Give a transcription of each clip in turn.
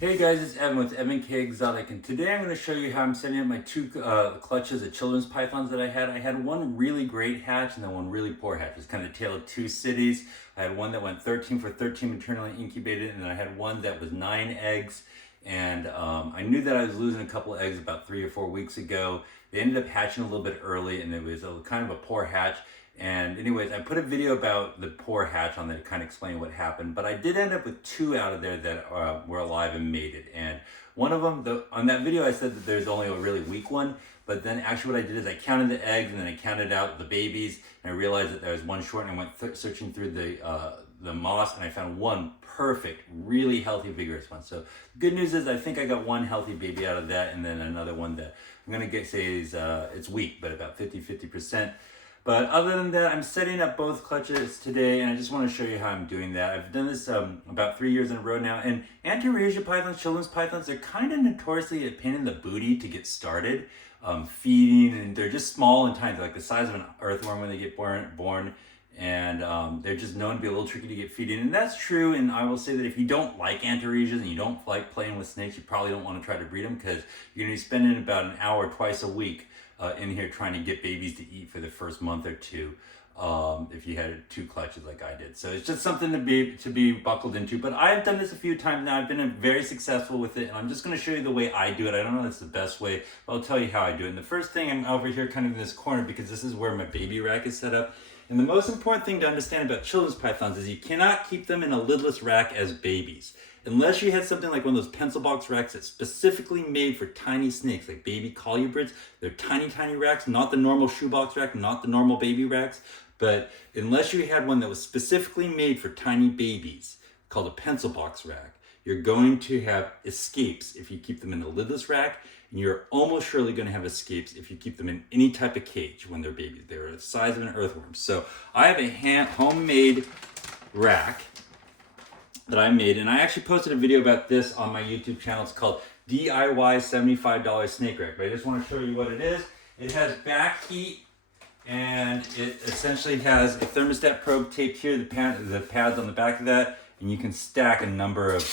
Hey guys, it's Evan with Evan K Exotic, and today I'm going to show you how I'm setting up my two clutches of children's pythons that I had. I had one really great hatch and then one really poor hatch. It was kind of a tale of two cities. I had one that went 13 for 13 maternally incubated, and then I had one that was 9 eggs. And I knew that I was losing a couple of eggs about 3 or 4 weeks ago. They ended up hatching a little bit early, and it was kind of a poor hatch. And anyways, I put a video about the poor hatch on there to kind of explain what happened. But I did end up with two out of there that were alive and mated. And one of them, on that video, I said that there's only a really weak one. But then actually what I did is I counted the eggs and then I counted out the babies. And I realized that there was one short, and I went searching through the moss, and I found one perfect, really healthy, vigorous one. So the good news is I think I got one healthy baby out of that, and then another one that I'm going to say is it's weak, but about 50%. But other than that, I'm setting up both clutches today, and I just want to show you how I'm doing that. I've done this about 3 years in a row now, and Antaresia pythons, children's pythons, they're kind of notoriously a pain in the booty to get started. Feeding, and they're just small and tiny. They're like the size of an earthworm when they get born, and they're just known to be a little tricky to get feeding. And that's true, and I will say that if you don't like Antaresias and you don't like playing with snakes, you probably don't want to try to breed them, because you're going to be spending about an hour twice a week in here trying to get babies to eat for the first month or two, if you had two clutches like I did. So it's just something to be buckled into. But I've done this a few times now. I've been very successful with it, and I'm just going to show you the way I do it. I don't know if it's the best way, but I'll tell you how I do it. And the first thing, I'm over here kind of in this corner because this is where my baby rack is set up. And the most important thing to understand about children's pythons is you cannot keep them in a lidless rack as babies. Unless you had something like one of those pencil box racks that's specifically made for tiny snakes, like baby colubrids. They're tiny, tiny racks, not the normal shoebox rack, not the normal baby racks. But unless you had one that was specifically made for tiny babies, called a pencil box rack, you're going to have escapes if you keep them in a lidless rack, and you're almost surely going to have escapes if you keep them in any type of cage when they're babies. They're the size of an earthworm. So I have a homemade rack that I made, and I actually posted a video about this on my YouTube channel. It's called DIY $75 Snake Rack, but I just want to show you what it is. It has back heat, and it essentially has a thermostat probe taped here, the pads on the back of that, and you can stack a number of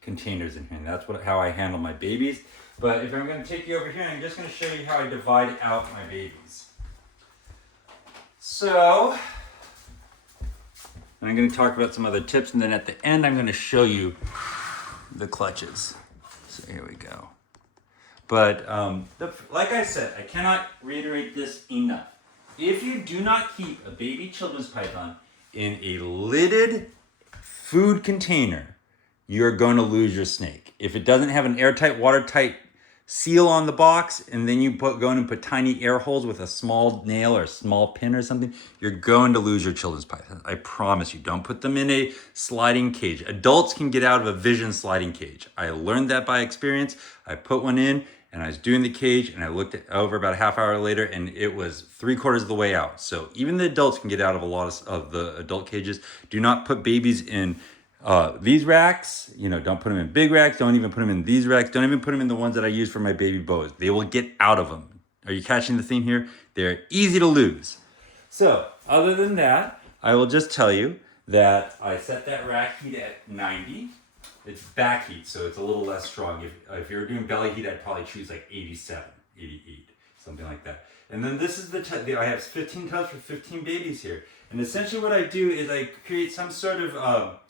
containers in here. And that's how I handle my babies. But if I'm going to take you over here, I'm just going to show you how I divide out my babies. So I'm going to talk about some other tips, and then at the end I'm going to show you the clutches. So here we go. But like I said, I cannot reiterate this enough. If you do not keep a baby children's python in a lidded food container, you're going to lose your snake. If it doesn't have an airtight, watertight seal on the box, and then you go in and put tiny air holes with a small nail or a small pin or something, you're going to lose your children's python. I promise you. Don't put them in a sliding cage. Adults can get out of a vision sliding cage. I learned that by experience. I put one in, and I was doing the cage, and I looked it over about a half hour later, and it was 3/4 of the way out. So even the adults can get out of a lot of the adult cages. Do not put babies in these racks. Don't put them in big racks. Don't even put them in these racks. Don't even put them in the ones that I use for my baby boas. They will get out of them. Are you catching the theme here? They're easy to lose. So other than that, I will just tell you that I set that rack heat at 90. It's back heat, so it's a little less strong. If you're doing belly heat, I'd probably choose like 87, 88, something like that. And then this is I have 15 tubs for 15 babies here. And essentially what I do is I create some sort of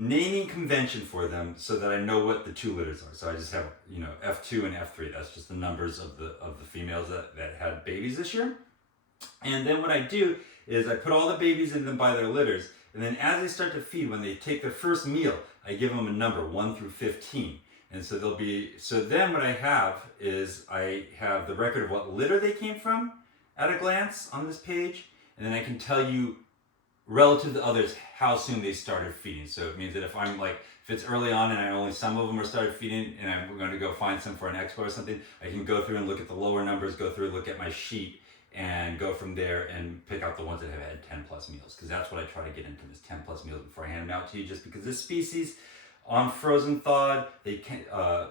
naming convention for them so that I know what the two litters are. So I just have, F2 and F3. That's just the numbers of the females that had babies this year. And then what I do is I put all the babies in them by their litters. And then as they start to feed, when they take their first meal, I give them a number 1 through 15. And so then what I have is I have the record of what litter they came from at a glance on this page. And then I can tell you relative to others how soon they started feeding. So it means that if it's early on and some of them are started feeding, and I'm going to go find some for an expo or something, I can go through and look at the lower numbers, look at my sheet, and go from there and pick out the ones that have had 10 plus meals, because that's what I try to get into, is 10 plus meals before I hand them out to you, just because this species on frozen thawed, they can't,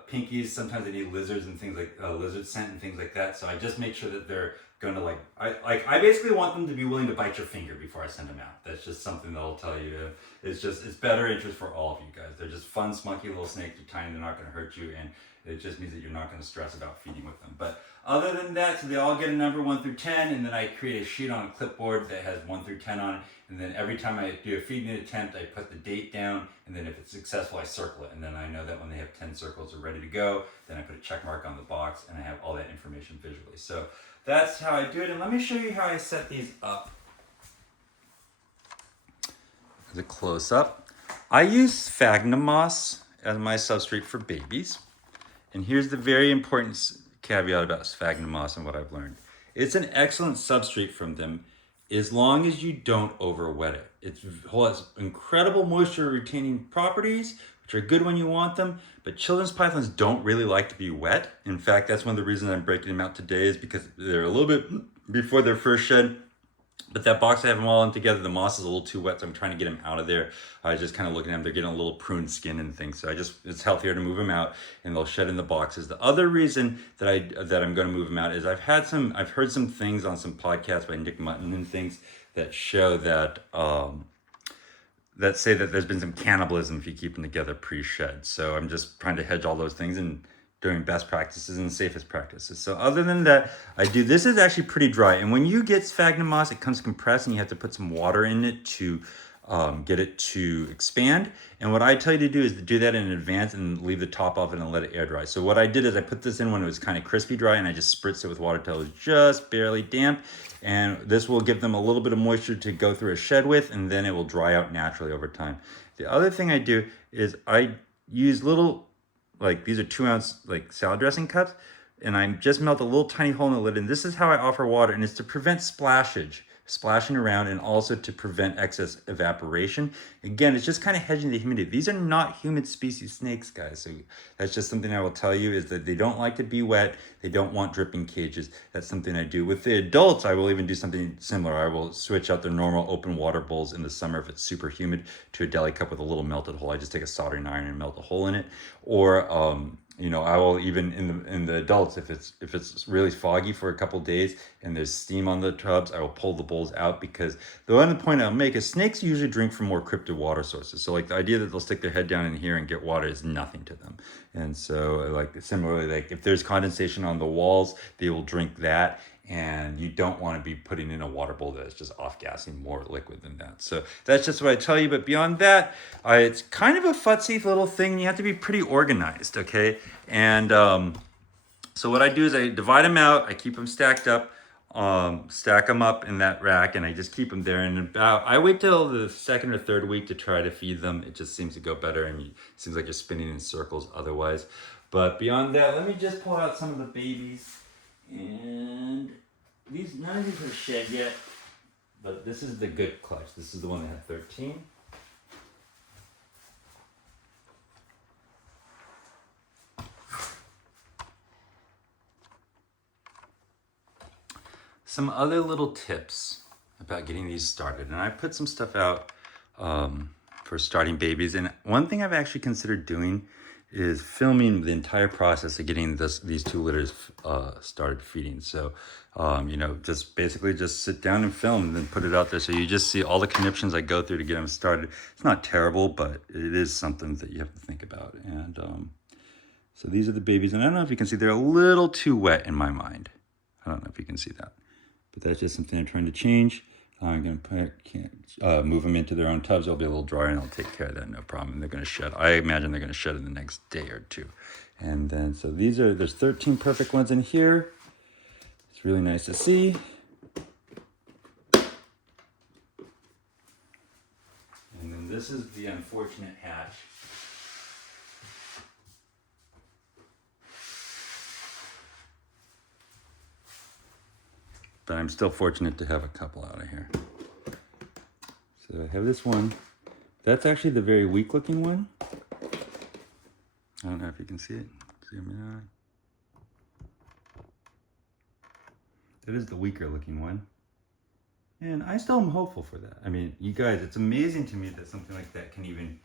pinkies, sometimes they need lizards and things like lizard scent and things like that. So I just make sure that they're gonna like, I basically want them to be willing to bite your finger before I send them out. That's just something that I'll tell you. It's better interest for all of you guys. They're just fun, spunky little snakes. They're tiny, they're not gonna hurt you, and it just means that you're not gonna stress about feeding with them. But other than that, so they all get a number 1 through 10, and then I create a sheet on a clipboard that has 1 through 10 on it. And then every time I do a feeding attempt, I put the date down, and then if it's successful, I circle it. And then I know that when they have 10 circles, they're ready to go. Then I put a check mark on the box, and I have all that information visually. So that's how I do it. And let me show you how I set these up. As a close up, I use sphagnum moss as my substrate for babies. And here's the very important caveat about sphagnum moss and what I've learned. It's an excellent substrate from them as long as you don't overwet it. It has incredible moisture retaining properties, which are good when you want them, but children's pythons don't really like to be wet. In fact, that's one of the reasons I'm breaking them out today, is because they're a little bit before their first shed. But that box, I have them all in together. The moss is a little too wet, so I'm trying to get them out of there. I was just kind of looking at them. They're getting a little pruned skin and things. So it's healthier to move them out, and they'll shed in the boxes. The other reason that I'm going to move them out is I've heard some things on some podcasts by Nick Mutton and things that show that that say that there's been some cannibalism if you keep them together pre-shed. So I'm just trying to hedge all those things and doing best practices and safest practices. So other than that, this is actually pretty dry. And when you get sphagnum moss, it comes compressed and you have to put some water in it to get it to expand. And what I tell you to do is to do that in advance and leave the top off it and let it air dry. So what I did is I put this in when it was kind of crispy dry, and I just spritzed it with water till it was just barely damp. And this will give them a little bit of moisture to go through a shed with, and then it will dry out naturally over time. The other thing I do is I use little, like these are 2-ounce like salad dressing cups, and I just melt a little tiny hole in the lid, and this is how I offer water, and it's to prevent splashing around, and also to prevent excess evaporation. Again, it's just kind of hedging the humidity. These are not humid species snakes, guys, so that's just something I will tell you, is that they don't like to be wet. They don't want dripping cages. That's something I do. With the adults, I will even do something similar. I will switch out their normal open water bowls in the summer if it's super humid to a deli cup with a little melted hole. I just take a soldering iron and melt a hole in it. Or you know, I will even in the adults, if it's really foggy for a couple days and there's steam on the tubs, I will pull the bowls out, because the one point I'll make is snakes usually drink from more cryptid water sources. So like the idea that they'll stick their head down in here and get water is nothing to them. And so like similarly, like if there's condensation on the walls, they will drink that. And you don't want to be putting in a water bowl that's just off-gassing more liquid than that. So that's just what I tell you. But beyond that, it's kind of a futzy little thing. You have to be pretty organized, okay? And so what I do is I divide them out. I keep them stacked up, stack them up in that rack, and I just keep them there. And I wait till the 2nd or 3rd week to try to feed them. It just seems to go better, and it seems like you're spinning in circles otherwise. But beyond that, let me just pull out some of the babies. And none of these are shed yet, but this is the good clutch. This is the one that had 13. Some other little tips about getting these started, and I put some stuff out for starting babies. And one thing I've actually considered doing is filming the entire process of getting these 2 litters started feeding. So, you know, just basically just sit down and film and then put it out there. So you just see all the conniptions I go through to get them started. It's not terrible, but it is something that you have to think about. And so these are the babies. And I don't know if you can see, they're a little too wet in my mind. I don't know if you can see that, but that's just something I'm trying to change. I'm going to move them into their own tubs. They'll be a little drier, and I'll take care of that, no problem. And they're going to shed. I imagine they're going to shed in the next day or 2. And then, so there's 13 perfect ones in here. It's really nice to see. And then this is the unfortunate hatch. But I'm still fortunate to have a couple out of here. So I have this one. That's actually the very weak looking one. I don't know if you can see it. Zoom in on. That is the weaker looking one. And I still am hopeful for that. I mean, you guys, it's amazing to me that something like that can even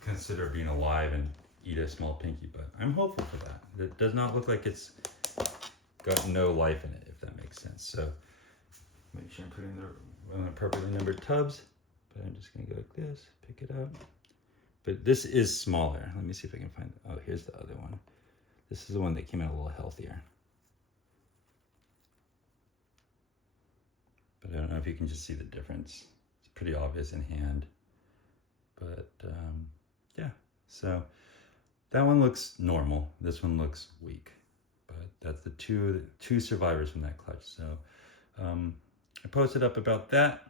consider being alive and eat a small pinky, but I'm hopeful for that. It does not look like it's got no life in it, if that makes sense. So make sure I'm putting the appropriately numbered tubs, but I'm just gonna go like this, pick it up. But this is smaller. Let me see if I can find, oh, here's the other one. This is the one that came out a little healthier. But I don't know if you can just see the difference. It's pretty obvious in hand. But yeah, so that one looks normal. This one looks weak. But that's the two survivors from that clutch. So I posted up about that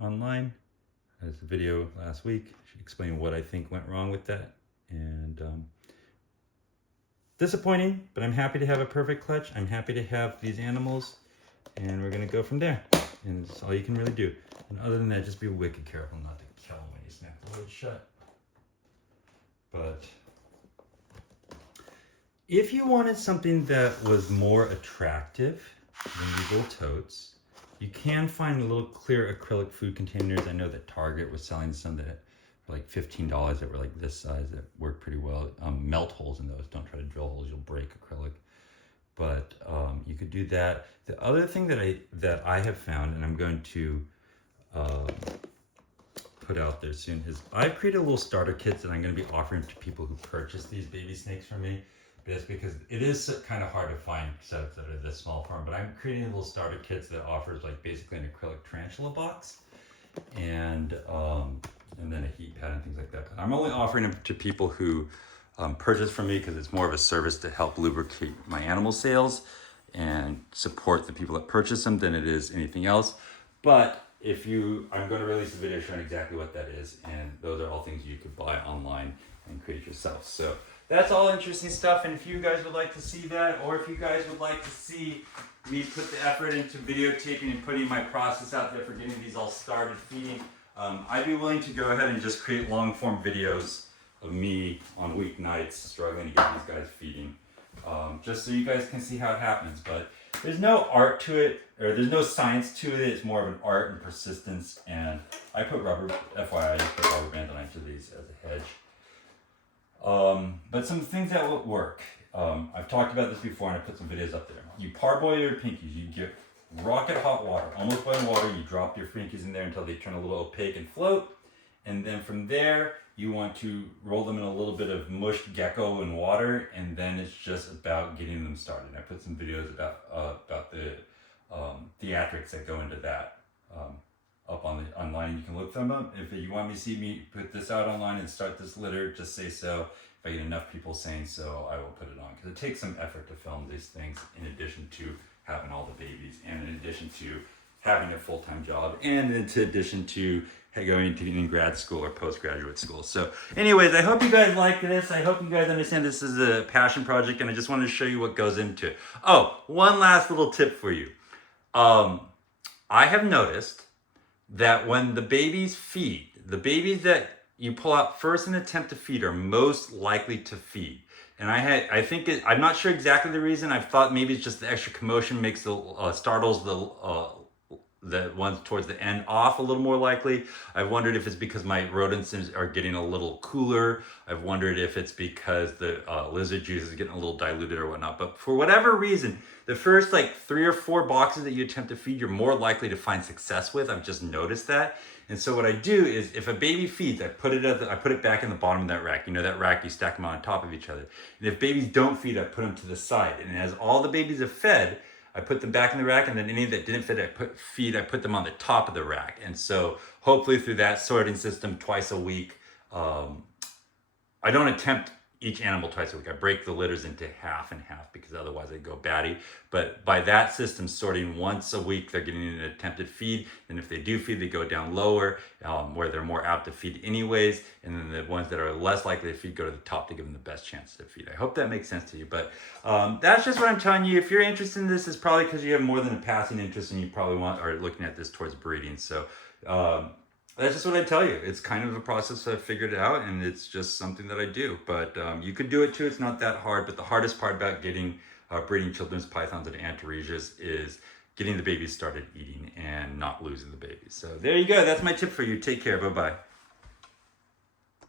online. There's a video last week explaining what I think went wrong with that. And disappointing, but I'm happy to have a perfect clutch. I'm happy to have these animals, and we're gonna go from there. And it's all you can really do. And other than that, just be wicked careful not to kill them when you snap the lid shut. But if you wanted something that was more attractive than these little totes, you can find little clear acrylic food containers. I know that Target was selling some that were like $15 that were like this size that work pretty well. Melt holes in those. Don't try to drill holes, you'll break acrylic. But you could do that. The other thing that I have found, and I'm going to put out there soon, is I've created little starter kits that I'm going to be offering to people who purchase these baby snakes from me. But it's because it is kind of hard to find setups that are this small for them. But I'm creating little starter kits that offers like basically an acrylic tarantula box, and then a heat pad and things like that. But I'm only offering them to people who purchase from me because it's more of a service to help lubricate my animal sales and support the people that purchase them than it is anything else. But I'm going to release a video showing exactly what that is, and those are all things you could buy online and create yourself. So that's all interesting stuff, and if you guys would like to see that, or if you guys would like to see me put the effort into videotaping and putting my process out there for getting these all started feeding, I'd be willing to go ahead and just create long form videos of me on weeknights struggling to get these guys feeding, just so you guys can see how it happens. But there's no art to it, or there's no science to it. It's more of an art and persistence. And I put FYI, I just put rubber bands on each of these as a hedge. But some things that would work. I've talked about this before, and I put some videos up there. You parboil your pinkies. You get rocket hot water, almost boiling water. You drop your pinkies in there until they turn a little opaque and float. And then from there, you want to roll them in a little bit of mushed gecko and water, and then it's just about getting them started. I put some videos about the theatrics that go into that up online. You can look them up. If you want me to see me put this out online and start this litter, just say so. If I get enough people saying so, I will put it on, because it takes some effort to film these things in addition to having all the babies, and in addition to having a full-time job, and in addition to going to in grad school or postgraduate school. So anyways, I hope you guys like this. I hope you guys understand this is a passion project, and I just wanted to show you what goes into it. Oh, one last little tip for you. I have noticed that when the babies feed, the babies that you pull out first in an attempt to feed are most likely to feed. And I'm not sure exactly the reason. I've thought maybe it's just the extra commotion makes startles the ones towards the end off a little more likely. I've wondered if it's because my rodents are getting a little cooler. I've wondered if it's because the lizard juice is getting a little diluted or whatnot. But for whatever reason, the first like 3 or 4 boxes that you attempt to feed, you're more likely to find success with. I've just noticed that. And so what I do is, if a baby feeds, I put it back in the bottom of that rack. You know, that rack, you stack them on top of each other. And if babies don't feed, I put them to the side. And as all the babies have fed, I put them back in the rack, and then any that didn't feed, I put them on the top of the rack. And so hopefully through that sorting system twice a week, I don't attempt each animal twice a week. I break the litters into half and half, because otherwise they go batty. But by that system, sorting once a week, they're getting an attempted feed. And if they do feed, they go down lower, where they're more apt to feed anyways. And then the ones that are less likely to feed go to the top to give them the best chance to feed. I hope that makes sense to you. But that's just what I'm telling you. If you're interested in this, it's probably because you have more than a passing interest, and you probably are looking at this towards breeding. So that's just what I tell you. It's kind of a process I've figured out, and it's just something that I do. But you could do it too. It's not that hard. But the hardest part about getting breeding children's pythons and antarrhesias is getting the babies started eating and not losing the babies. So there you go. That's my tip for you. Take care. Bye-bye.